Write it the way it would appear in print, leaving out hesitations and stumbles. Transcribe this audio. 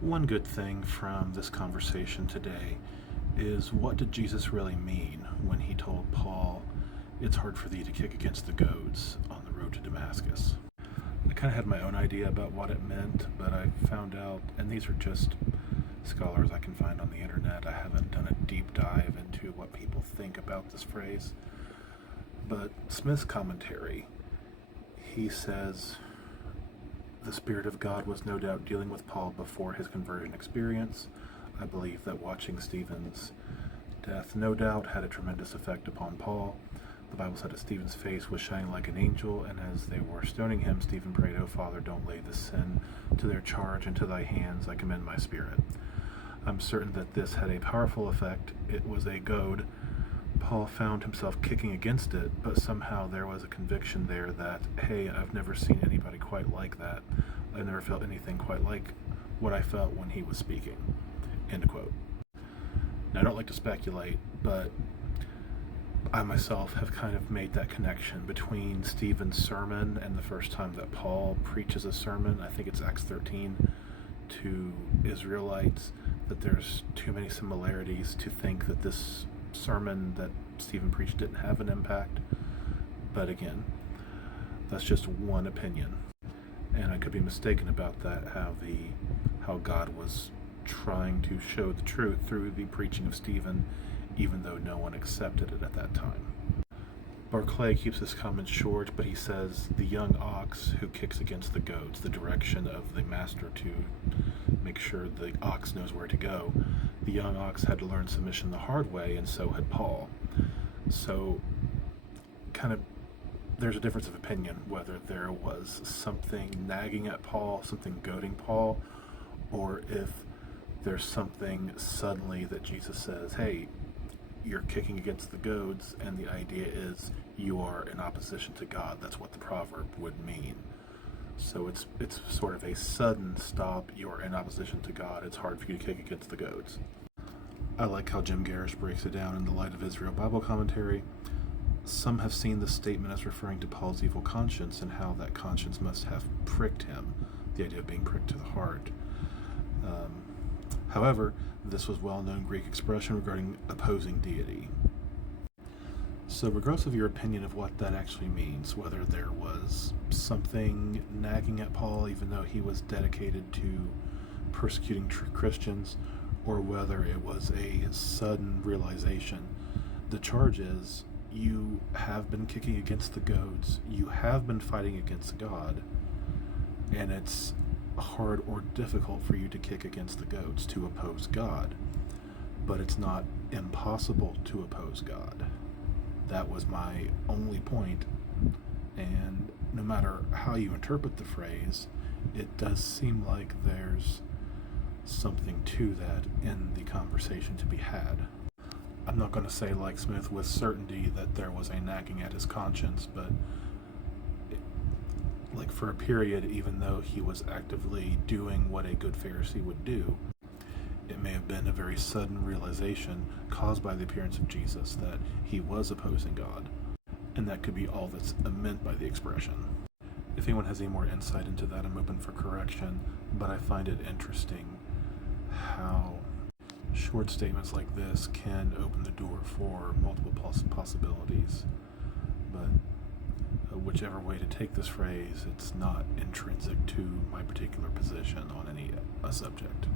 One good thing from this conversation today is, what did Jesus really mean when he told Paul, "It's hard for thee to kick against the goads" on the road to Damascus? I kind of had my own idea about what it meant, but I found out, and these are just scholars I can find on the internet. I haven't done a deep dive into what people think about this phrase. But Smith's commentary, he says, the Spirit of God was no doubt dealing with Paul before his conversion experience. I believe that watching Stephen's death no doubt had a tremendous effect upon Paul. The Bible said that Stephen's face was shining like an angel, and as they were stoning him, Stephen prayed, "O Father, don't lay this sin to their charge. Into thy hands I commend my spirit." I'm certain that this had a powerful effect. It was a goad. Paul found himself kicking against it, but somehow there was a conviction there that, hey, I've never seen anybody quite like that. I never felt anything quite like what I felt when he was speaking. End quote. Now, I don't like to speculate, but I myself have kind of made that connection between Stephen's sermon and the first time that Paul preaches a sermon. I think it's Acts 13 to Israelites, that there's too many similarities to think that this sermon that Stephen preached didn't have an impact. But again, that's just one opinion, and I could be mistaken about that, how God was trying to show the truth through the preaching of Stephen, even though no one accepted it at that time. Barclay keeps his comments short, but he says the young ox who kicks against the goads, the direction of the master to make sure the ox knows where to go. The young ox had to learn submission the hard way, and so had Paul. So there's a difference of opinion whether there was something nagging at Paul, something goading Paul, or if there's something suddenly that Jesus says, hey, you're kicking against the goads, and the idea is you are in opposition to God. That's what the proverb would mean. So it's sort of a sudden stop. You're in opposition to God. It's hard for you to kick against the goads. I like how Jim Garrish breaks it down in the Light of Israel Bible commentary. Some have seen this statement as referring to Paul's evil conscience and how that conscience must have pricked him, the idea of being pricked to the heart. However, this was well-known Greek expression regarding opposing deity. So regardless of your opinion of what that actually means, whether there was something nagging at Paul even though he was dedicated to persecuting Christians, or whether it was a sudden realization, the charge is you have been kicking against the goads, you have been fighting against God, and it's hard or difficult for you to kick against the goads, to oppose God. But it's not impossible to oppose God. That was my only point, and no matter how you interpret the phrase, it does seem like there's something to that in the conversation to be had. I'm not going to say, like Smith, with certainty that there was a nagging at his conscience, but like for a period, even though he was actively doing what a good Pharisee would do, it may have been a very sudden realization caused by the appearance of Jesus that he was opposing God, and that could be all that's meant by the expression. If anyone has any more insight into that, I'm open for correction, but I find it interesting how short statements like this can open the door for multiple possibilities. But whichever way to take this phrase, it's not intrinsic to my particular position on any subject.